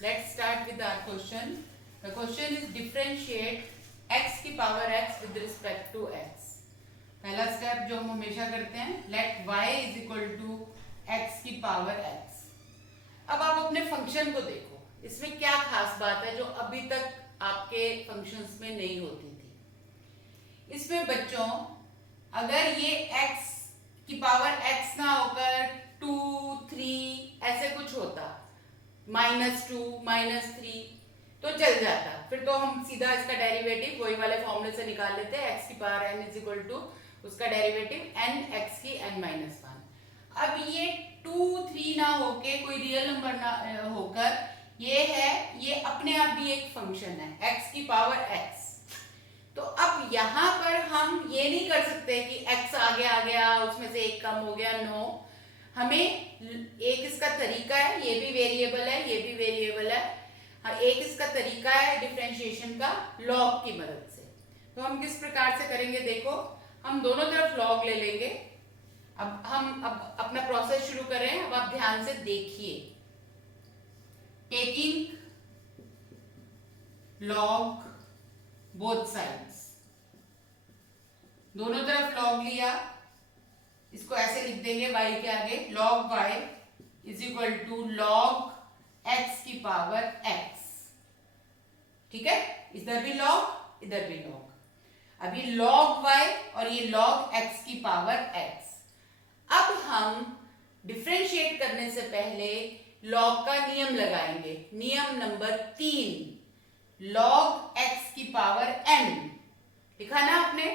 Let's start with our question. The question is differentiate x की power x with respect to x. पहला step जो हम हमेशा करते हैं, let y is equal to x की power x. अब आप अपने फंक्शन को देखो, इसमें क्या खास बात है जो अभी तक आपके फंक्शंस में नहीं होती थी. इसमें बच्चों अगर ये x की पावर x ना होकर 2, 3 ऐसे कुछ होता, -2, -3 तो चल जाता, फिर तो हम सीधा इसका डेरिवेटिव वही वाले फॉर्मूले से निकाल लेते हैं, x की power n is equal to उसका डेरिवेटिव n x की n-1. अब ये 2, 3 ना होके कोई रियल नंबर ना होकर ये है, ये अपने आप भी एक फंक्शन है x की पावर x. तो अब यहाँ पर हम ये नहीं कर सकते कि x आगे आ गया उसमें से एक कम हो गया. नो, हमें एक इसका तरीका है, ये भी वेरिएबल है, ये भी वेरिएबल है. एक इसका तरीका है डिफरेंशिएशन का लॉग की मदद से. तो हम किस प्रकार से करेंगे देखो, हम दोनों तरफ लॉग ले लेंगे. अब अपना प्रोसेस शुरू करें. अब आप ध्यान से देखिए, टेकिंग लॉग बोथ साइड्स, दोनों तरफ लॉग लिया, इसको ऐसे लिख देंगे y के आगे, log y is equal to log x की पावर x. ठीक है, इधर भी log इधर भी log. अभी log y और ये log x की पावर x. अब हम डिफरेंशिएट करने से पहले log का नियम लगाएंगे. नियम नंबर 3, log x की पावर n लिखा ना आपने,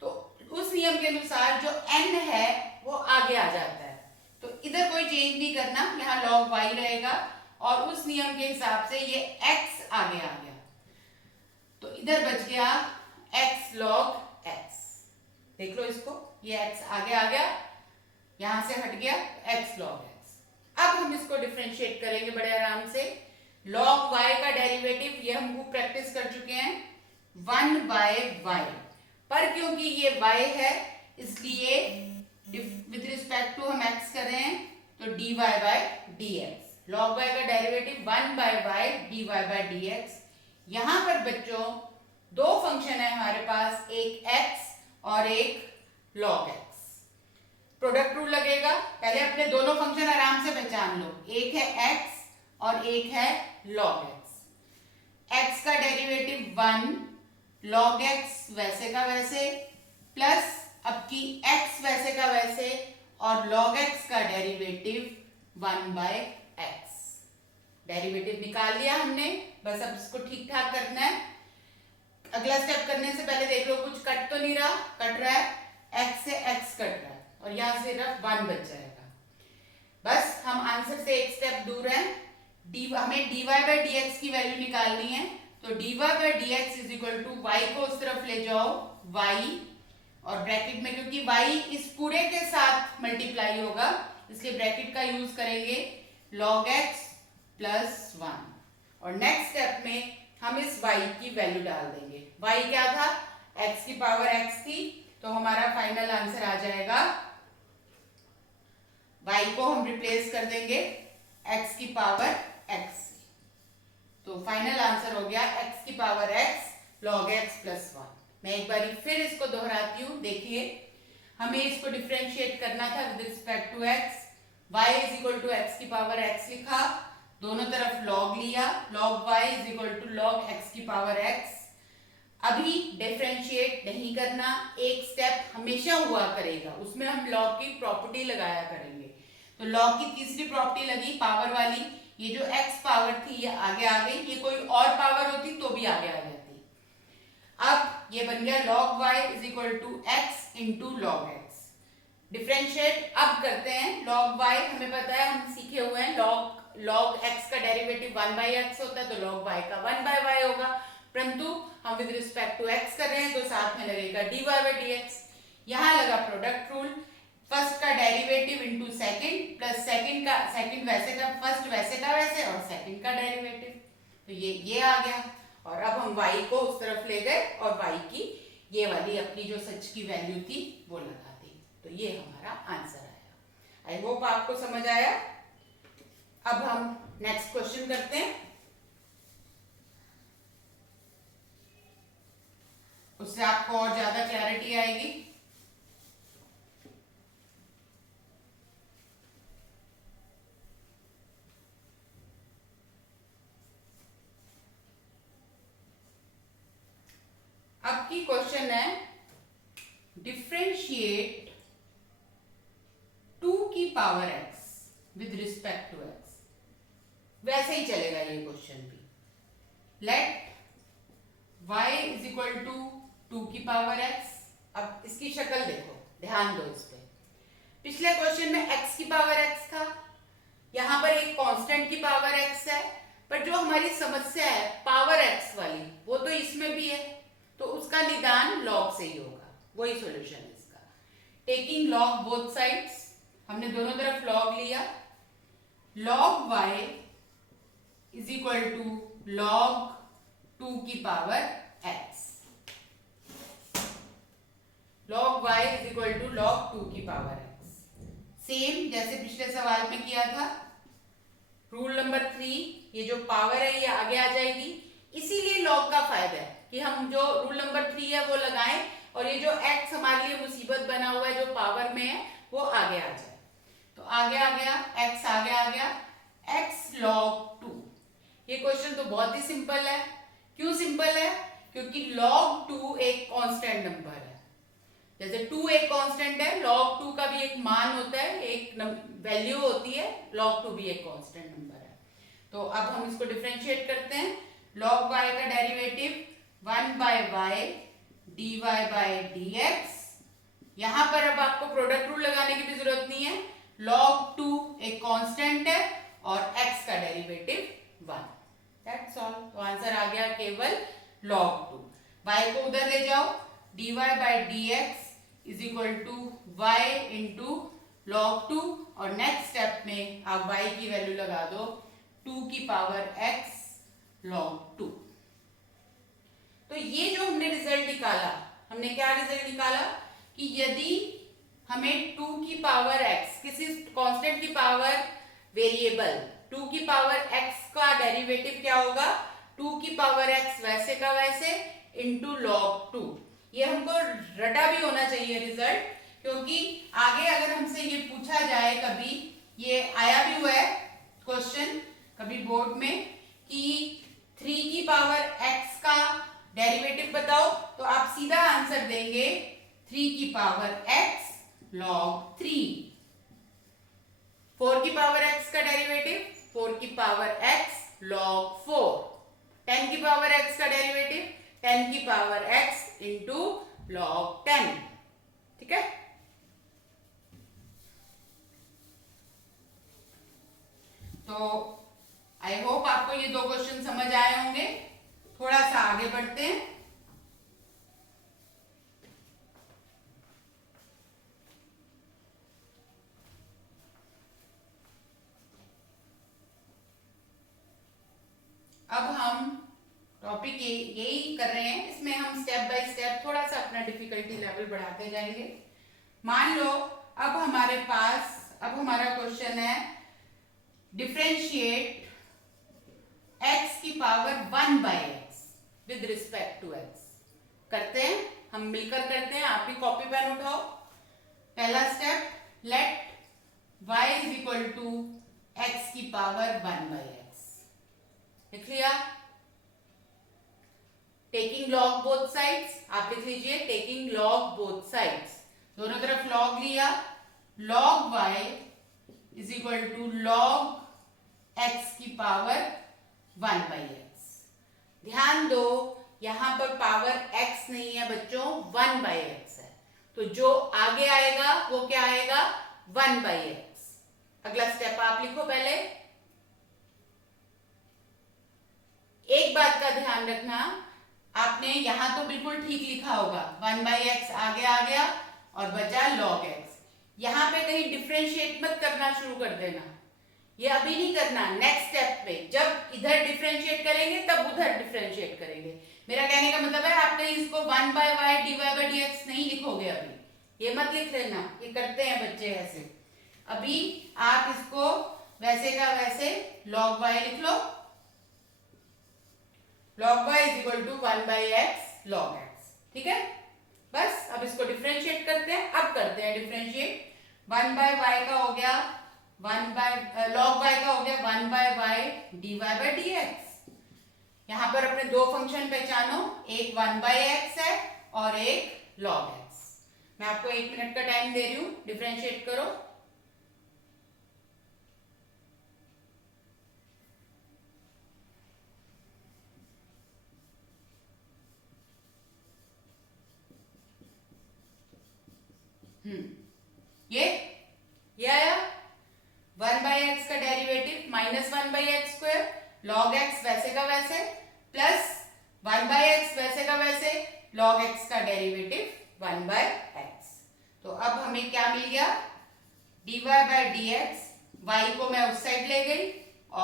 तो उस नियम के अनुसार जो n है वो आगे आ जाता है. तो इधर कोई चेंज नहीं करना, यहाँ log y रहेगा और उस नियम के हिसाब से ये x आगे आ गया. तो इधर बच गया x log x. देख लो इसको, ये x आगे आ गया, यहां से हट गया x log x. अब हम इसको डिफरेंशिएट करेंगे बड़े आराम से. log y का डेरिवेटिव ये हम प्रैक्टिस कर चुके हैं, 1/y. पर क्योंकि ये y है इसलिए विद रिस्पेक्ट टू हम x कर रहे हैं, तो dy by dx. log y का derivative 1/y dy by dx. यहां पर बच्चों दो फंक्शन है हमारे पास, एक x और एक log x. प्रोडक्ट रूल लगेगा. पहले अपने दोनों फंक्शन आराम से पहचान लो, एक है x और एक है log x. x का डेरिवेटिव 1, log x वैसे का वैसे, प्लस अब की x वैसे का वैसे और log x का डेरिवेटिव 1/x. डेरिवेटिव निकाल लिया हमने, बस अब इसको ठीक ठाक करना है. अगला स्टेप करने से पहले देख लो कुछ कट तो नहीं रहा, कट रहा है, x से x कट रहा है और यहाँ सिर्फ 1 बच जाएगा. बस हम आंसर से एक स्टेप दूर हैं. हमें dy by dx की वैल्यू निकालनी है, तो dy by dx is equal to y को उस तरफ ले जाओ y और ब्रैकेट में, क्योंकि y इस पूरे के साथ मल्टीप्लाई होगा इसलिए ब्रैकेट का यूज करेंगे, log x प्लस 1. और नेक्स्ट स्टेप में हम इस y की वैल्यू डाल देंगे. y क्या था, x की पावर x थी, तो हमारा फाइनल आंसर आ जाएगा, y को हम रिप्लेस कर देंगे x की पावर x से. तो फाइनल आंसर हो गया x की power x log x plus 1. मैं एक बार फिर इसको दोहराती हूँ. देखिए, हमें इसको डिफरेंशिएट करना था with respect to x. y is equal to x की पावर x लिखा, दोनों तरफ log लिया, log y is equal to log x की पावर x. अभी डिफरेंशिएट नहीं करना, एक स्टेप हमेशा हुआ करेगा, उसमें हम log की प्रॉपर्टी लगाया करेंगे. तो log की तीसरी प्रॉपर्टी लगी पावर वाली, ये जो x पावर थी ये आगे आ गई, ये कोई और पावर होती तो भी आगे आ जाती. अब ये बन गया log y is equal to x into log x. Differentiate अब करते हैं. log y हमें पता है, हम सीखे हुए हैं, log x का डेरिवेटिव 1/x होता है, तो log y का 1/y होगा. परंतु हम विद रिस्पेक्ट टू x कर रहे हैं तो साथ में लगेगा dy by dx. यहाँ लगा प्रोडक्ट रूल, फर्स्ट का derivative into second plus second वैसे का फर्स्ट वैसे का वैसे और सेकेंड का डेरिवेटिव, तो ये आ गया. और अब हम y को उस तरफ ले गए और y की ये वाली अपनी जो सच की वैल्यू थी वो लगा दी, तो ये हमारा आंसर आया. आई होप आपको समझ आया. अब हम नेक्स्ट क्वेश्चन करते हैं. उससे आपको और ज्यादा क्लैरिटी आएगी। अब की क्वेश्चन है डिफरेंशिएट 2 की power x with respect to x। वैसे ही चलेगा ये क्वेश्चन भी। Let y is equal to 2 की पावर x। अब इसकी शक्ल देखो, ध्यान दो इस पे। पिछले क्वेश्चन में x की पावर x था, यहां पर एक कांस्टेंट की पावर x है, पर जो हमारी समस्या है पावर x वाली वो तो इसमें भी है, तो उसका निदान लॉग से ही होगा। वही सॉल्यूशन है इसका। टेकिंग लॉग बोथ साइड्स, हमने दोनों तरफ लॉग लिया। Log y is equal to log 2 की power x। Log y is equal to log 2 की पावर x। सेम जैसे पिछले सवाल में किया था। रूल नंबर 3, ये जो पावर है ये आगे आ जाएगी। इसीलिए लॉग का फायदा है कि हम जो रूल नंबर 3 है वो लगाएं और ये जो x हमारे लिए मुसीबत बना हुआ है जो पावर में है वो आगे आ जाए। तो आगे आ गया x, आगे आ गया x log 2। ये क्वेश्चन तो बहुत ही सिंपल है। क्यों सिंपल है? क्योंकि log 2 एक कांस्टेंट नंबर है। जैसे 2 एक कांस्टेंट है, log 2 का भी एक मान होता है, एक वैल्यू होती है, log 2 भी एक कांस्टेंट नंबर है। तो अब हम इसको डिफरेंशिएट करते हैं। log y का derivative 1 by y dy by dx। यहां पर अब आपको प्रोडक्ट रूल लगाने की भी जरूरत नहीं है। log 2 एक कांस्टेंट है और x का डेरिवेटिव 1। That's all. तो आंसर आ गया केवल log 2। y को उधर ले जाओ, dy by dx is equal to y into log 2 और नेक्स्ट स्टेप में आप y की वैल्यू लगा दो 2 की पावर x log 2। तो ये जो हमने रिजल्ट निकाला, हमने क्या रिजल्ट निकाला कि यदि हमें 2 की पावर x, किसी कांस्टेंट की पावर वेरिएबल 2 की पावर x का डेरिवेटिव क्या होगा, 2 की पावर x वैसे का वैसे इंटू log 2। ये हमको रटा भी होना चाहिए रिजल्ट, क्योंकि आगे अगर हमसे ये पूछा जाए, कभी ये आया भी हुआ है क्वेश्चन कभी बोर्ड में कि 3 की पावर x का डेरिवेटिव बताओ, तो आप सीधा आंसर देंगे 3 की पावर x log 3। 4 की पावर x का डेरिवेटिव 4 की पावर x log 4। 10 की पावर x का डेरिवेटिव 10 की पावर x इंटू log 10। ठीक है। तो आई होप आपको ये दो क्वेश्चन समझ आए होंगे। थोड़ा सा आगे बढ़ते हैं। अब हम टॉपिक यही कर रहे हैं, इसमें हम स्टेप बाय स्टेप थोड़ा सा अपना डिफिकल्टी लेवल बढ़ाते जाएंगे। मान लो अब हमारे पास, अब हमारा क्वेश्चन है डिफरेंशिएट x की power 1 by x with respect to x। करते हैं, हम मिलकर करते हैं। आप भी कॉपी पेन उठाओ। पहला step, let y is equal to x की पावर 1 बाय x। लिख लिया। टेकिंग लॉग बोथ साइड्स, आप लिख लीजिए टेकिंग लॉग बोथ साइड्स। दोनों तरफ लॉग लिया। log y is equal to log x की पावर 1 बाई x। ध्यान दो यहां पर पावर x नहीं है बच्चों, 1 बाई x है, तो जो आगे आएगा वो क्या आएगा, 1 बाई x। अगला स्टेप आप लिखो। पहले एक बात का ध्यान रखना, आपने यहां तो बिल्कुल ठीक लिखा होगा, 1 बाई एक्स आगे आ गया और बचा log x। यहां पे कहीं डिफरेंशिएट मत करना शुरू कर देना, ये अभी नहीं करना, नेक्स्ट स्टेप पे जब इधर डिफरेंशिएट करेंगे तब उधर डिफरेंशिएट करेंगे। मेरा कहने का मतलब है आप कहीं इसको 1 by y dy by dx नहीं लिखोगे अभी, ये मत लिख लेना, ये करते हैं बच्चे ऐसे। अभी आप इसको वैसे का वैसे log y लिख लो। log y is equal to 1 by x log x। ठीक है, बस अब इसको डिफरेंशिएट करते हैं। अब करते हैं डिफरेंशिएट। 1/y का हो गया 1 बाय log y का हो गया 1/y dy by dx। यहां पर अपने दो फंक्शन पहचानो, एक 1/x है और एक log x। मैं आपको 1 मिनट का टाइम दे रही हूं, डिफरेंशिएट करो। ये आया 1/x का डेरिवेटिव -1/x², log x वैसे का वैसे, प्लस 1/x वैसे का वैसे, log x का डेरिवेटिव 1/x। तो अब हमें क्या मिल गया, dy by dx। y को मैं उस साइड ले गई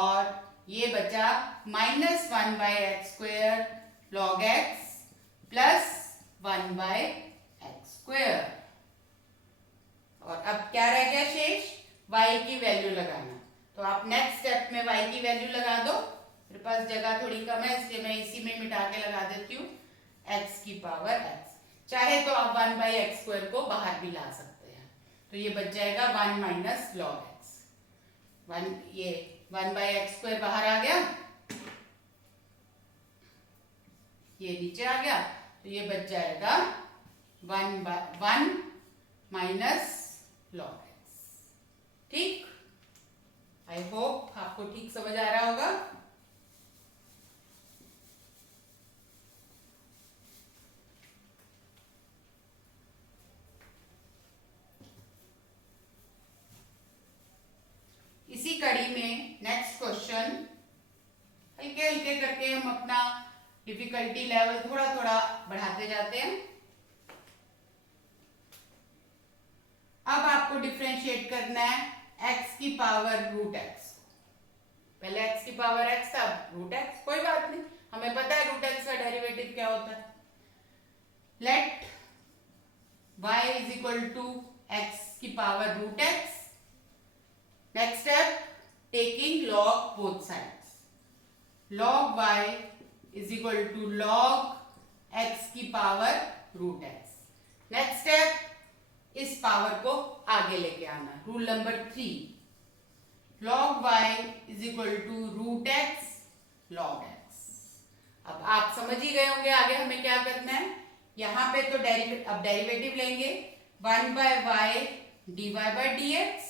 और ये बचा -1/x² log x plus 1/x²। और अब क्या रह गया शेष, y की वैल्यू लगाना। तो आप नेक्स्ट स्टेप में y की वैल्यू लगा दो। मेरे पास जगह थोड़ी कम है इसलिए मैं इसी में मिटा के लगा देती हूँ, x की पावर x। चाहे तो आप 1/x² को बाहर भी ला सकते हैं, तो ये बच जाएगा 1 माइनस log x। 1 1/x² बाहर आ गया, ये नीचे आ गया, तो ये बच जाएगा 1 माइनस log x। ठीक, आई होप आपको ठीक समझ आ रहा होगा। इसी कड़ी में नेक्स्ट क्वेश्चन, हल्के हल्के करके हम अपना डिफिकल्टी लेवल थोड़ा थोड़ा बढ़ाते जाते हैं। अब आपको डिफरेंशिएट करना है x की पावर √x। पहले x की पावर x था, √x, कोई बात नहीं, हमें पता है √x का डेरिवेटिव क्या होता है। Let y is equal to x की power √x। Next step, taking log both sides, log y is equal to log x की पावर √x। नेक्स्ट स्टेप, इस पावर को आगे लेके आना। Rule number 3, log y is equal to √x log x। अब आप समझ ही गए होंगे आगे हमें क्या करना है। यहां पे तो अब डेरिवेटिव लेंगे 1/y dy by dx,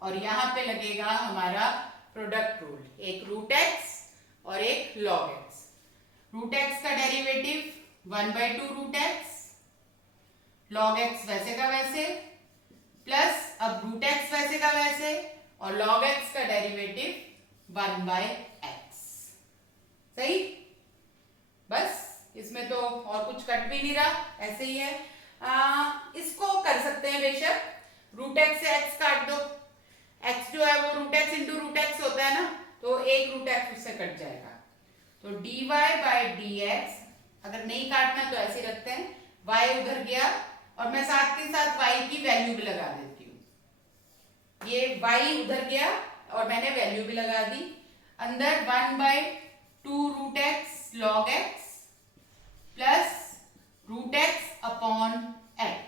और यहां पे लगेगा हमारा प्रोडक्ट रूल, एक √x और एक log x। √x का डेरिवेटिव 1/2 √x, log x वैसे का वैसे, प्लस अब √x वैसे का वैसे, और log x का डेरिवेटिव 1/x। सही, बस इसमें तो और कुछ कट भी नहीं रहा, ऐसे ही है। इसको कर सकते हैं बेशक, √x से x काट दो, x जो है वो √x इंटू √x होता है ना, तो एक √x उससे कट जाएगा। तो dy by dx, अगर नहीं काटना तो ऐसे रखते हैं, y उधर गया और मैं साथ के साथ y की वैल्यू भी लगा देती हूँ। ये y उधर गया और मैंने वैल्यू भी लगा दी। अंदर 1/2 √x log x plus √x upon x।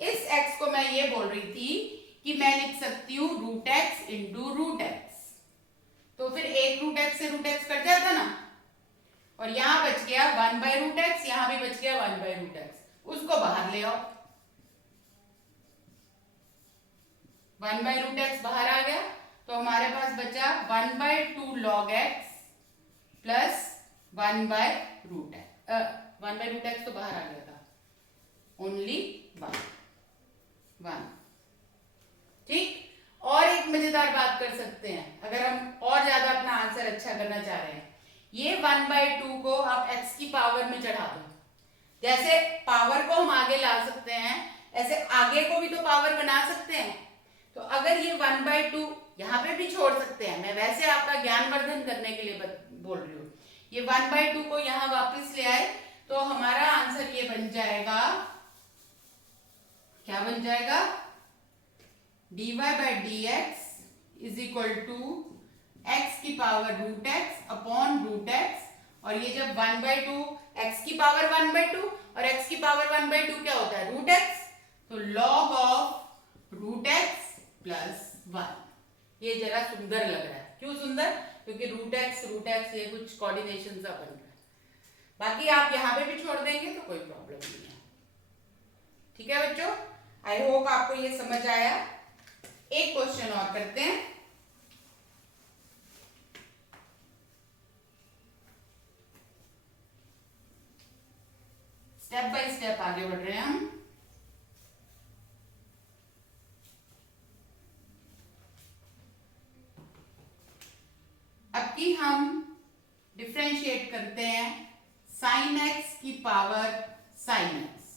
इस x को मैं ये बोल रही थी कि मैं लिख सकती हूँ √x इंटू √x। तो फिर एक √x से √x कट जाता ना, और यहां बच गया 1/√x, यहां भी बच गया 1/√x, उसको बाहर ले आओ। 1/√x बाहर आ गया, तो हमारे पास बचा 1/2 log x plus 1/√x। 1/√x तो बाहर आ गया था, ओनली 1। ठीक, और एक मजेदार बात कर सकते हैं, अगर हम और ज्यादा अपना आंसर अच्छा करना चाह रहे हैं, ये 1/2 को आप x की पावर में चढ़ा दो। जैसे पावर को हम आगे ला सकते हैं, ऐसे आगे को भी तो पावर बना सकते हैं। तो अगर ये 1/2 यहाँ पे भी छोड़ सकते हैं, मैं वैसे आपका ज्ञानवर्धन करने के लिए बोल रही हूँ। ये 1/2 को यहाँ वापस ले आए तो हमारा आंसर ये बन जाएगा, क्या बन जाएगा, dy by dx is equal to x की पावर √x अपॉन √x और ये जब 1/2 x की पावर 1/2 और x की पावर 1/2 क्या होता है, रूट एक्स, तो log of root x plus 1। ये जरा सुंदर लग रहा है, क्यों सुंदर, क्योंकि रूट एक्स ये कुछ कोऑर्डिनेशन सा बन रहा है। बाकी आप यहाँ पे भी छोड़ देंगे तो कोई प्रॉब्लम नहीं है। ठीक है बच्चों, आई होप आपको ये समझ आया। एक क्वेश्चन और करते हैं। स्टेप बाय स्टेप आगे बढ़ रहे हैं हम। अब की हम डिफरेंशिएट करते हैं साइन एक्स की पावर साइन एक्स।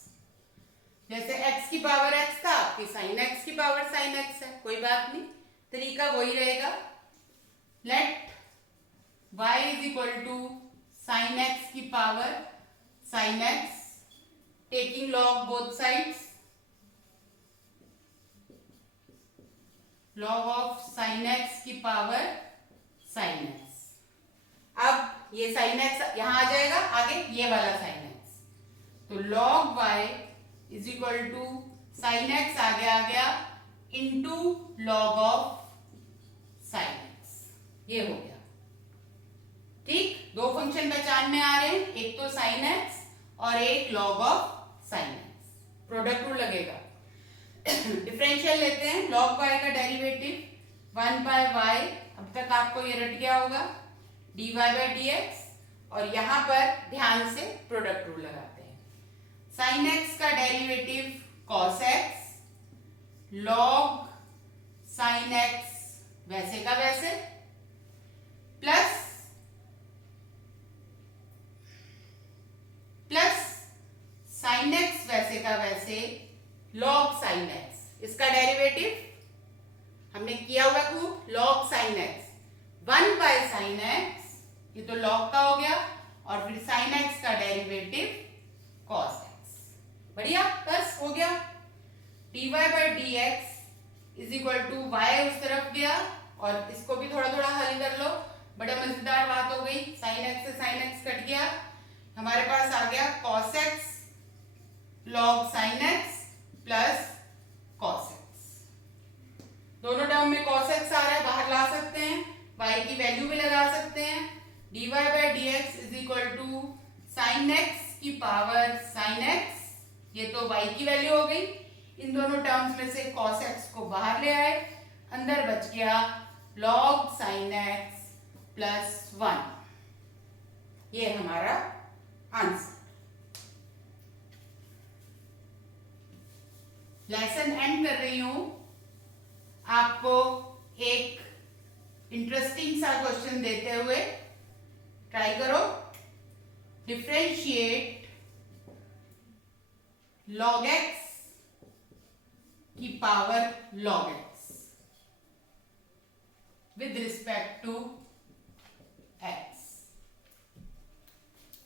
जैसे x की पावर x था, आपकी साइन x की पावर साइन x है, कोई बात नहीं, तरीका वही रहेगा। Let y is equal to sine x की power sine x, taking log both sides, log of sine x की पावर साइन x। अब ये साइन x यहां आ जाएगा, आगे ये वाला साइन x, तो log y is equal to sine x आगे आ गया into log of sine x, ये हो गया। ठीक, दो फंक्शन पहचान में आ रहे हैं, एक तो साइन x और एक log of sine x। Product rule लगेगा। डिफरेंशियल लेते हैं, log y का डेरिवेटिव 1/y, अब तक आपको ये रट गया होगा, dy/dx, और यहां पर ध्यान से प्रोडक्ट रूल लगाते हैं। साइन x का derivative cos x, log sine x वैसे का वैसे, प्लस साइन x वैसे का वैसे log साइन x। इसका डेरिवेटिव हमने किया हुआ खूब, log sine x 1/sin x, ये तो log का हो गया, और फिर साइन x का डेरिवेटिव cos x। बढ़िया, बस हो गया। dy/dx is equal to y उस तरफ गया, और इसको भी थोड़ा थोड़ा हल कर लो, बड़ा मजेदार बात हो गई। साइन x से साइन x कट गया, हमारे पास आ गया cos x log sine x plus cos x। दोनों टर्म में cos x आ रहा है, बाहर ला सकते हैं, y की वैल्यू भी लगा सकते हैं। dy/dx is equal to sine x की पावर साइन x, ये तो y की वैल्यू हो गई। इन दोनों टर्म्स में से cos x को बाहर ले आए, अंदर बच गया log साइन x प्लस 1। ये हमारा आंसर। लेसन एंड कर रही हूं, आपको एक इंटरेस्टिंग सा क्वेश्चन देते हुए, ट्राई करो। डिफरेंशिएट log x की power log x with respect to x।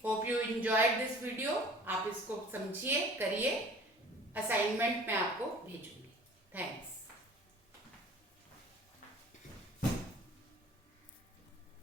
Hope you enjoyed this video। आप इसको समझिए, करिए, असाइनमेंट मैं आपको भेजूंगी। थैंक्स।